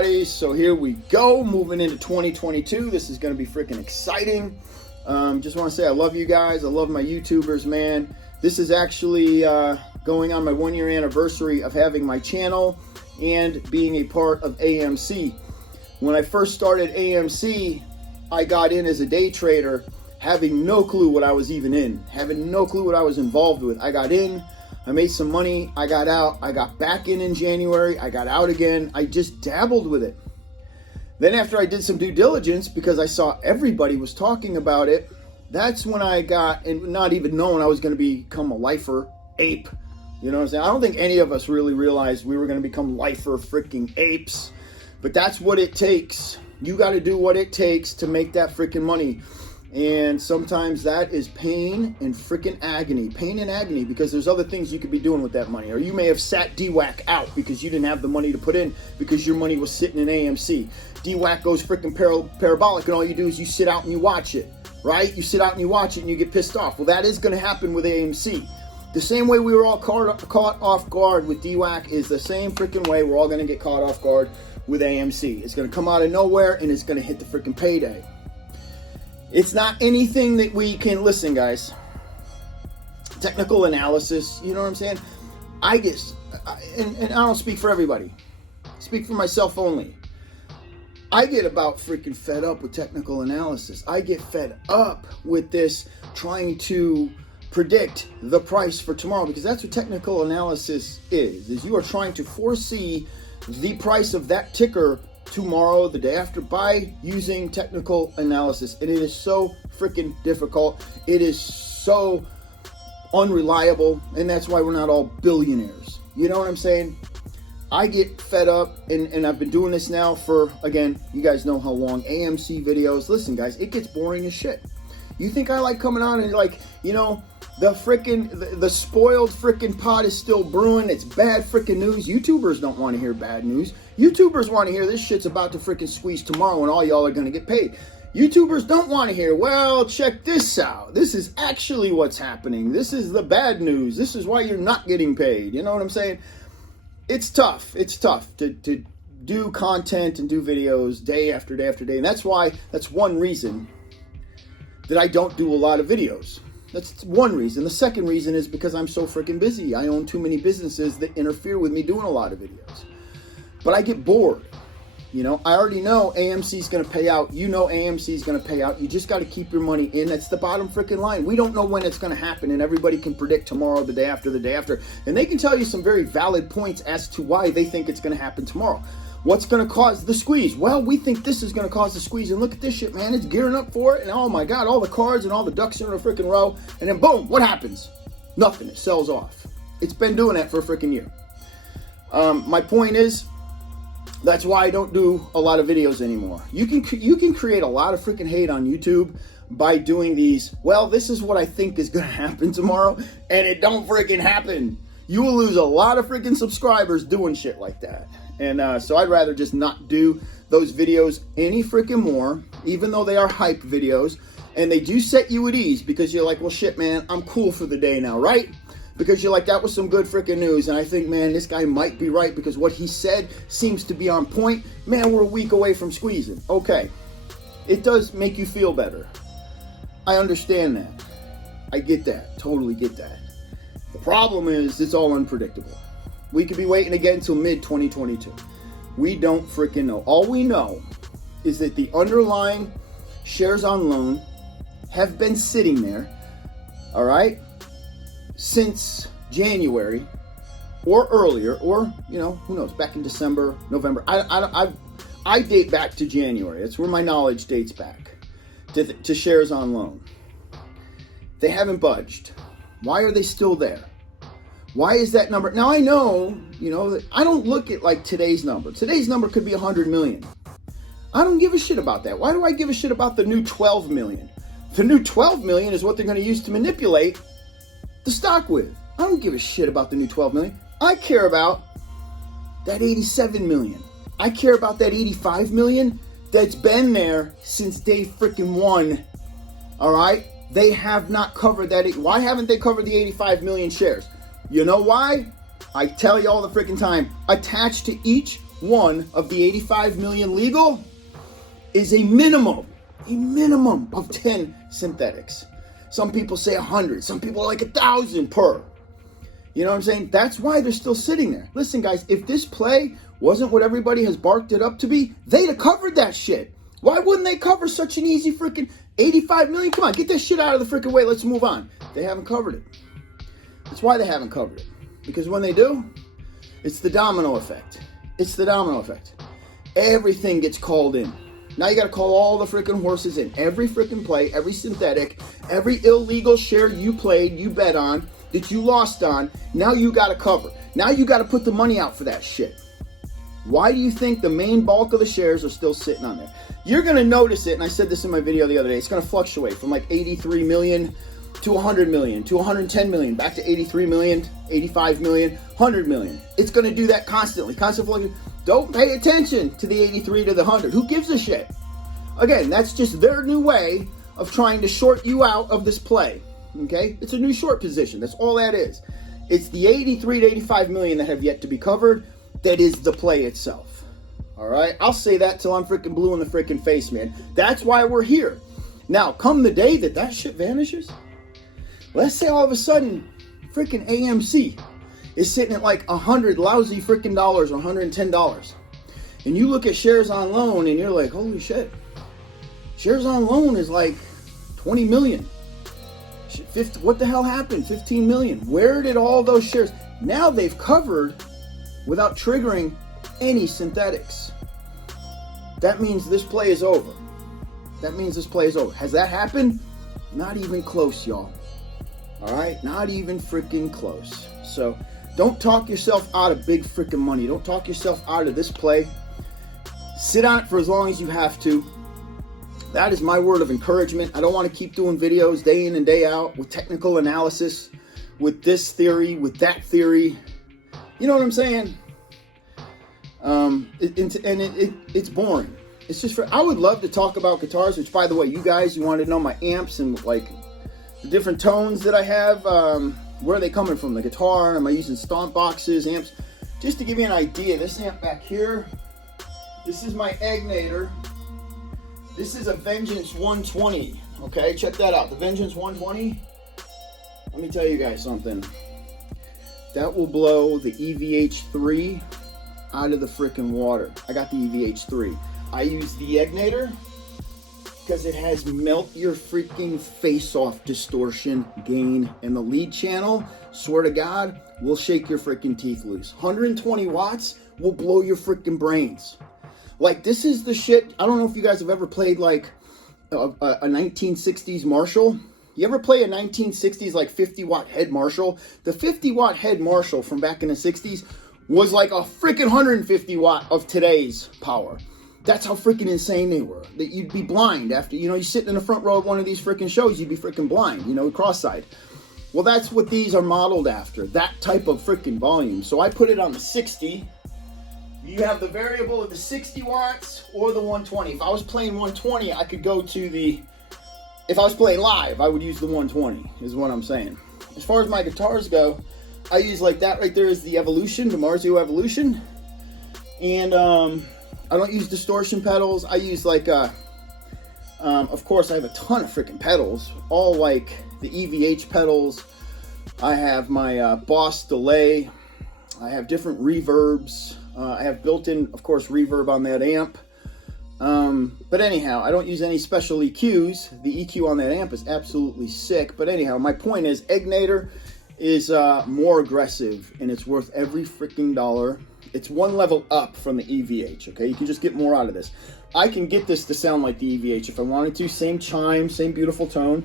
So here we go, moving into 2022. This is going to be freaking exciting. Just want to say I love you guys. I love my YouTubers, man. This is actually going on my 1-year anniversary of having my channel and being a part of AMC. When I first started AMC, I got in as a day trader, having no clue what I was even in, having no clue what I was involved with. I got in, I made some money, I got out, I got back in January, I got out again. I just dabbled with it. Then after I did some due diligence, because I saw everybody was talking about it, that's when I got, and not even knowing I was going to become a lifer ape. You know what I'm saying? I don't think any of us really realized we were going to become lifer freaking apes. But that's what it takes. You got to do what it takes to make that freaking money. And sometimes that is pain and freaking agony. Pain and agony, because there's other things you could be doing with that money. Or you may have sat DWAC out because you didn't have the money to put in because your money was sitting in AMC. DWAC goes freaking parabolic, and all you do is you sit out and you watch it, right? You sit out and you watch it and you get pissed off. Well, that is going to happen with AMC. The same way we were all caught off guard with DWAC is the same freaking way we're all going to get caught off guard with AMC. It's going to come out of nowhere and it's going to hit the freaking payday. It's not anything that we can, listen guys, technical analysis, you know what I'm saying? And I don't speak for everybody. I speak for myself only. I get about freaking fed up with technical analysis. I get fed up with this trying to predict the price for tomorrow, because that's what technical analysis is you are trying to foresee the price of that ticker tomorrow, the day after, by using technical analysis. And it is so freaking difficult. It is so unreliable, and that's why we're not all billionaires. You know what I'm saying? I get fed up, and I've been doing this now for, again, you guys know how long, AMC videos. Listen guys, it gets boring as shit. You think I like coming on and like, you know, the spoiled freaking pot is still brewing. It's bad freaking news. YouTubers don't want to hear bad news. YouTubers want to hear this shit's about to freaking squeeze tomorrow and all y'all are going to get paid. YouTubers don't want to hear, well, check this out. This is actually what's happening. This is the bad news. This is why you're not getting paid. You know what I'm saying? It's tough. It's tough to do content and do videos day after day after day. And that's one reason that I don't do a lot of videos. That's one reason. The second reason is because I'm so freaking busy. I own too many businesses that interfere with me doing a lot of videos. But I get bored. You know, I already know AMC's going to pay out. You know AMC's going to pay out. You just got to keep your money in. That's the bottom freaking line. We don't know when it's going to happen, and everybody can predict tomorrow, the day after, the day after. And they can tell you some very valid points as to why they think it's going to happen tomorrow. What's going to cause the squeeze? Well, we think this is going to cause the squeeze, and look at this shit, man. It's gearing up for it, and oh my God, all the cards and all the ducks are in a freaking row, and then boom, what happens? Nothing. It sells off. It's been doing that for a freaking year. My point is, that's why I don't do a lot of videos anymore. You can create a lot of freaking hate on YouTube by doing these, well, this is what I think is going to happen tomorrow, and it don't freaking happen. You will lose a lot of freaking subscribers doing shit like that. And so I'd rather just not do those videos any freaking more, even though they are hype videos. And they do set you at ease because you're like, well, shit, man, I'm cool for the day now, right? Because you're like, that was some good freaking news. And I think, man, this guy might be right because what he said seems to be on point. Man, we're a week away from squeezing. Okay. It does make you feel better. I understand that. I get that. Totally get that. The problem is it's all unpredictable. We could be waiting again until mid-2022. We don't freaking know. All we know is that the underlying shares on loan have been sitting there, all right, since January or earlier, or, you know, who knows, back in December, November. I date back to January. That's where my knowledge dates back, to shares on loan. They haven't budged. Why are they still there? Why is that number? Now I know, you know, that I don't look at like today's number. Today's number could be 100 million. I don't give a shit about that. Why do I give a shit about the new 12 million? The new 12 million is what they're going to use to manipulate the stock with. I don't give a shit about the new 12 million. I care about that 87 million. I care about that 85 million that's been there since day freaking one. All right? They have not covered that. Why haven't they covered the 85 million shares? You know why? I tell you all the freaking time. Attached to each one of the 85 million legal is a minimum of 10 synthetics. Some people say 100. Some people are like 1,000 per. You know what I'm saying? That's why they're still sitting there. Listen, guys, if this play wasn't what everybody has barked it up to be, they'd have covered that shit. Why wouldn't they cover such an easy freaking 85 million? Come on, get this shit out of the freaking way. Let's move on. They haven't covered it. That's why they haven't covered it. Because when they do, it's the domino effect. It's the domino effect. Everything gets called in. Now you got to call all the freaking horses in. Every freaking play, every synthetic, every illegal share you played, you bet on, that you lost on, now you got to cover. Now you got to put the money out for that shit. Why do you think the main bulk of the shares are still sitting on there? You're going to notice it, and I said this in my video the other day, it's going to fluctuate from like 83 million to 100 million to 110 million, back to 83 million, 85 million, 100 million. It's going to do that constantly. Don't pay attention to the 83 to the 100. Who gives a shit? Again, that's just their new way of trying to short you out of this play. Okay? It's a new short position. That's all that is. It's the 83 to 85 million that have yet to be covered. That is the play itself. All right? I'll say that till I'm freaking blue in the freaking face, man. That's why we're here. Now, come the day that shit vanishes, let's say all of a sudden, freaking AMC is sitting at like 100 lousy freaking dollars or $110. And you look at shares on loan and you're like, holy shit. Shares on loan is like 20 million. What the hell happened? 15 million. Where did all those shares? Now they've covered without triggering any synthetics. That means this play is over. Has that happened? Not even close, y'all. All right? Not even freaking close. So don't talk yourself out of big freaking money. Don't talk yourself out of this play. Sit on it for as long as you have to. That is my word of encouragement. I don't want to keep doing videos day in and day out with technical analysis, with this theory, with that theory. You know what I'm saying? It's boring. It's just I would love to talk about guitars, which, by the way, you wanted to know my amps and like the different tones that I have. Where are they coming from? The guitar? Am I using stomp boxes, amps? Just to give you an idea, this amp back here, this is my Egnator. This is a Vengeance 120, okay? Check that out, the Vengeance 120. Let me tell you guys something. That will blow the EVH3 out of the freaking water. I got the EVH3. I use the Egnator because it has melt your freaking face off distortion, gain, and the lead channel, swear to God, will shake your freaking teeth loose. 120 watts will blow your freaking brains. Like, this is the shit. I don't know if you guys have ever played like a 1960s Marshall. You ever play a 1960s like 50 watt head Marshall? The 50 watt head Marshall from back in the 60s was like a freaking 150 watt of today's power. That's how freaking insane they were. That you'd be blind after, you're sitting in the front row of one of these freaking shows, you'd be freaking blind, cross-eyed. Well, that's what these are modeled after, that type of freaking volume. So I put it on the 60. You have the variable of the 60 watts or the 120. If I was playing 120, I could go to if I was playing live, I would use the 120, is what I'm saying. As far as my guitars go, I use like that right there is the Evolution, the Marzio Evolution. And I don't use distortion pedals. I use like, of course, I have a ton of freaking pedals, all like the EVH pedals. I have my Boss delay. I have different reverbs. I have built-in, of course, reverb on that amp. But anyhow, I don't use any special EQs. The EQ on that amp is absolutely sick. But anyhow, my point is, Egnator is more aggressive, and it's worth every freaking dollar. It's one level up from the EVH, okay? You can just get more out of this. I can get this to sound like the EVH if I wanted to. Same chime, same beautiful tone.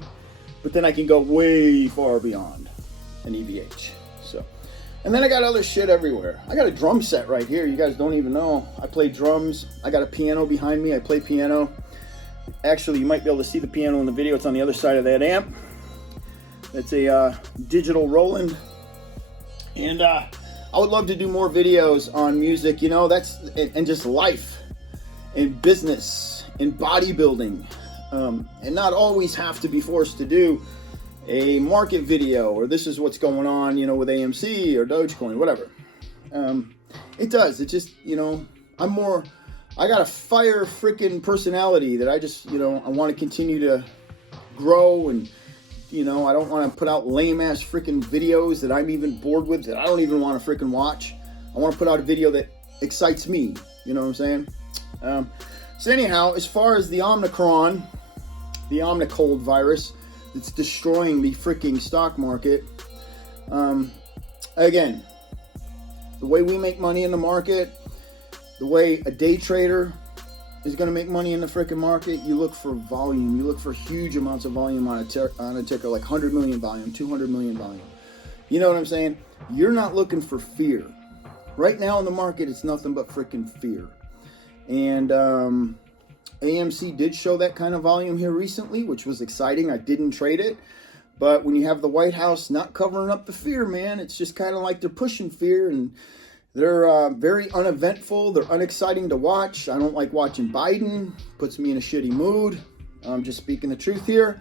But then I can go way far beyond an EVH. And then I got other shit everywhere. I got a drum set right here. You guys don't even know. I play drums. I got a piano behind me. I play piano. Actually, you might be able to see the piano in the video. It's on the other side of that amp. It's a digital Roland. And I would love to do more videos on music, and just life and business and bodybuilding. And not always have to be forced to do a market video, or this is what's going on, with AMC or Dogecoin, whatever. It does. It just, I got a fire freaking personality that I just, I want to continue to grow, and, I don't want to put out lame ass freaking videos that I'm even bored with, that I don't even want to freaking watch. I want to put out a video that excites me. You know what I'm saying? So anyhow, as far as the Omicron, the Omnicold virus that's destroying the freaking stock market, again, the way we make money in the market, the way a day trader is going to make money in the freaking market, you look for volume. You look for huge amounts of volume on a ticker, like 100 million volume, 200 million volume. You know what I'm saying? You're not looking for fear. Right now in the market, it's nothing but freaking fear. And AMC did show that kind of volume here recently, which was exciting. I didn't trade it. But when you have the White House not covering up the fear, man, it's just kind of like they're pushing fear, and they're very uneventful. They're unexciting to watch. I don't like watching Biden. Puts me in a shitty mood. I'm just speaking the truth here.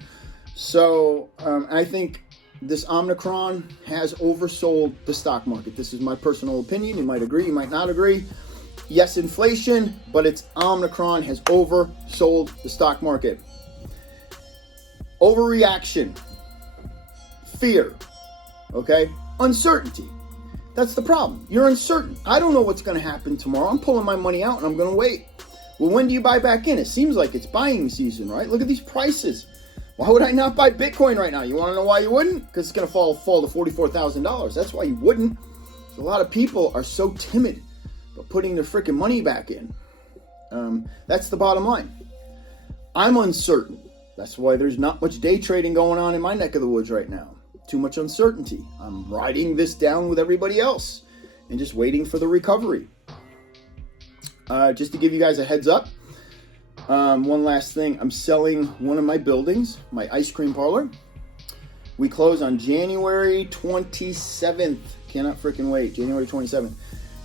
So I think this Omicron has oversold the stock market. This is my personal opinion. You might agree, you might not agree. Yes, inflation, but it's Omicron has oversold the stock market. Overreaction. Fear. Okay? Uncertainty. That's the problem. You're uncertain. I don't know what's going to happen tomorrow. I'm pulling my money out and I'm going to wait. Well, when do you buy back in? It seems like it's buying season, right? Look at these prices. Why would I not buy Bitcoin right now? You want to know why you wouldn't? Because it's going to fall to $44,000. That's why you wouldn't. A lot of people are so timid about putting their freaking money back in. That's the bottom line. I'm uncertain. That's why there's not much day trading going on in my neck of the woods right now. Too much uncertainty. I'm riding this down with everybody else and just waiting for the recovery. Just to give you guys a heads up, one last thing. I'm selling one of my buildings, my ice cream parlor. We close on January 27th. Cannot freaking wait. January 27th.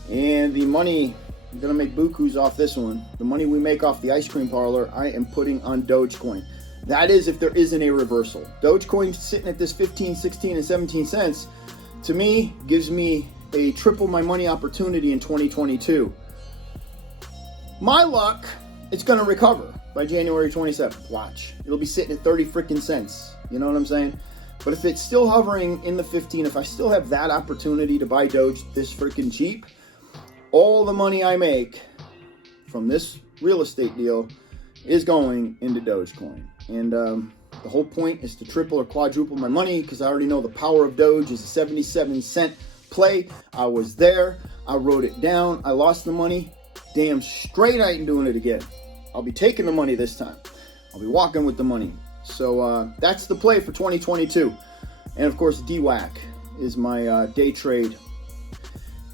And the money, I'm going to make bukus off this one. The money we make off the ice cream parlor, I am putting on Dogecoin. That is if there isn't a reversal. Dogecoin sitting at this 15, 16, and 17 cents, to me, gives me a triple my money opportunity in 2022. My luck, it's going to recover by January 27th. Watch. It'll be sitting at 30 freaking cents. You know what I'm saying? But if it's still hovering in the 15, if I still have that opportunity to buy Doge this freaking cheap, all the money I make from this real estate deal is going into Dogecoin. And the whole point is to triple or quadruple my money, because I already know the power of Doge is a 77-cent play. I was there. I wrote it down. I lost the money. Damn straight I ain't doing it again. I'll be taking the money this time. I'll be walking with the money. So that's the play for 2022. And of course, DWAC is my day trader's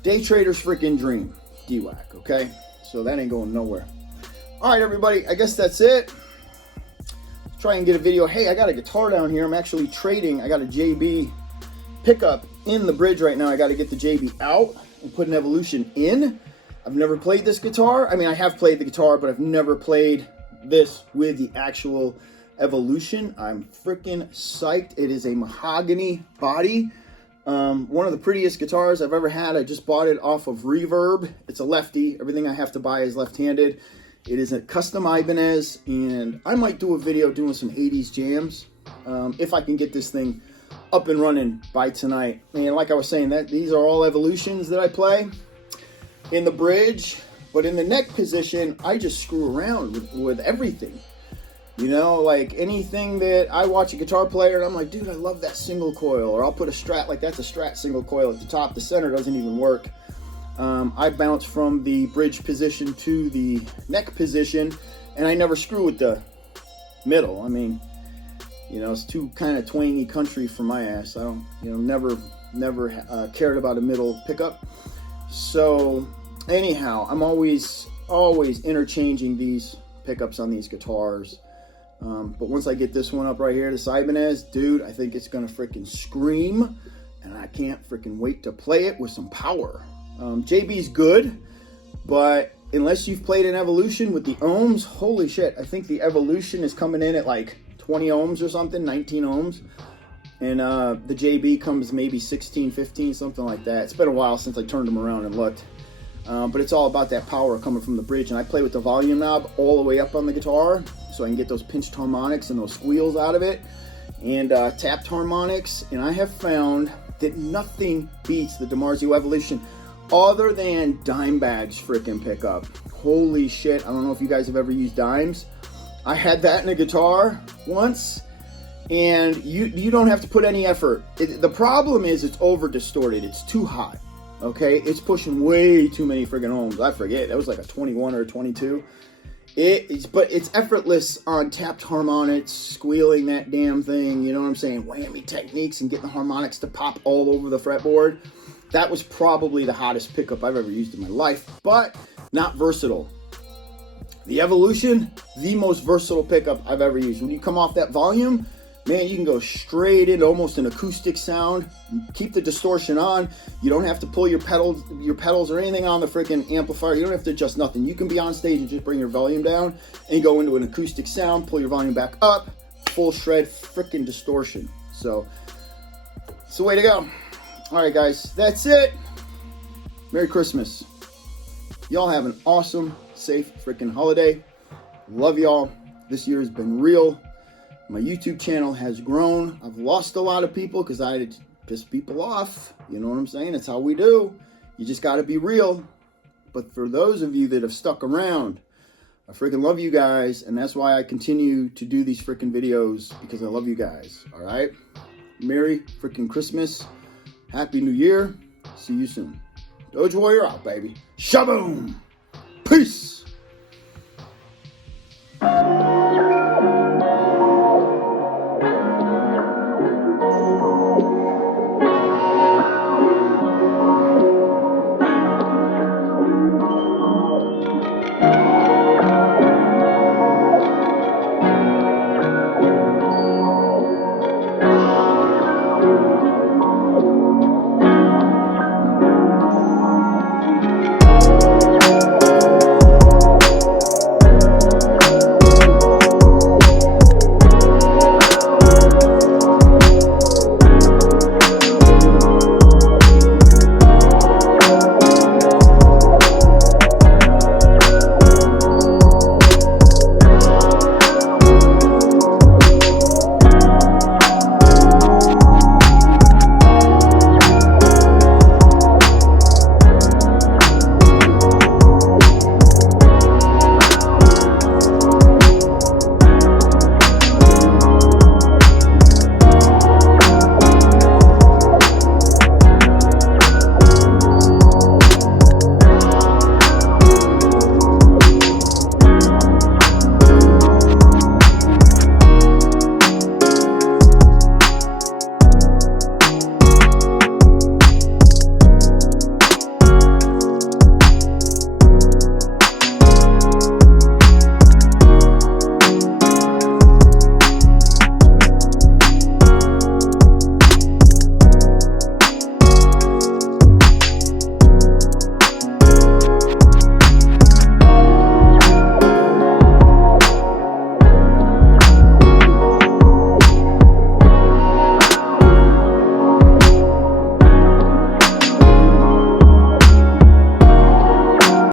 freaking dream. DWAC, okay? So that ain't going nowhere. All right, everybody. I guess that's it. Try and get a video. Hey, I got a guitar down here. I'm actually trading. I got a JB pickup in the bridge right now. I got to get the JB out and put an Evolution in. I've never played this guitar. I mean, I have played the guitar, but I've never played this with the actual Evolution. I'm freaking psyched. It is a mahogany body. One of the prettiest guitars I've ever had. I just bought it off of Reverb. It's a lefty. Everything I have to buy is left-handed. It is a custom Ibanez, and I might do a video doing some 80s jams if I can get this thing up and running by tonight. And like I was saying, these are all Evolutions that I play in the bridge, but in the neck position, I just screw around with everything. You know, like anything that I watch a guitar player, and I'm like, dude, I love that single coil. Or I'll put a Strat, like that's a Strat single coil at the top. The center doesn't even work. I bounce from the bridge position to the neck position, and I never screw with the middle. I mean, you know, it's too kind of twangy country for my ass. I don't, never cared about a middle pickup. So anyhow, I'm always interchanging these pickups on these guitars. But once I get this one up right here, this Ibanez, dude, I think it's gonna freaking scream, and I can't freaking wait to play it with some power. JB's good, but unless you've played an Evolution with the ohms, holy shit, I think the Evolution is coming in at like 20 ohms or something, 19 ohms. And the JB comes maybe 16, 15, something like that. It's been a while since I turned them around and looked. But it's all about that power coming from the bridge. And I play with the volume knob all the way up on the guitar so I can get those pinched harmonics and those squeals out of it, and tapped harmonics. And I have found that nothing beats the DiMarzio Evolution other than Dimebag's freaking pickup. Holy shit, I don't know if you guys have ever used dimes. I had that in a guitar once, and you don't have to put any effort. The problem is it's over distorted. It's too hot. Okay, it's pushing way too many friggin' ohms. I forget, that was like a 21 or a 22. But it's effortless on tapped harmonics, squealing that damn thing, you know what I'm saying? Whammy techniques and getting the harmonics to pop all over the fretboard. That was probably the hottest pickup I've ever used in my life, but not versatile. The Evolution, the most versatile pickup I've ever used. When you come off that volume, man, you can go straight into almost an acoustic sound. Keep the distortion on. You don't have to pull your pedals or anything on the freaking amplifier. You don't have to adjust nothing. You can be on stage and just bring your volume down and go into an acoustic sound, pull your volume back up, full shred freaking distortion. So it's the way to go. All right, guys, that's it. Merry Christmas. Y'all have an awesome, safe freaking holiday. Love y'all. This year has been real. My YouTube channel has grown. I've lost a lot of people because I had to piss people off. You know what I'm saying? That's how we do. You just got to be real. But for those of you that have stuck around, I freaking love you guys. And that's why I continue to do these freaking videos, because I love you guys. All right? Merry freaking Christmas. Happy New Year. See you soon. Dogewarrior out, baby. Shaboom. Peace.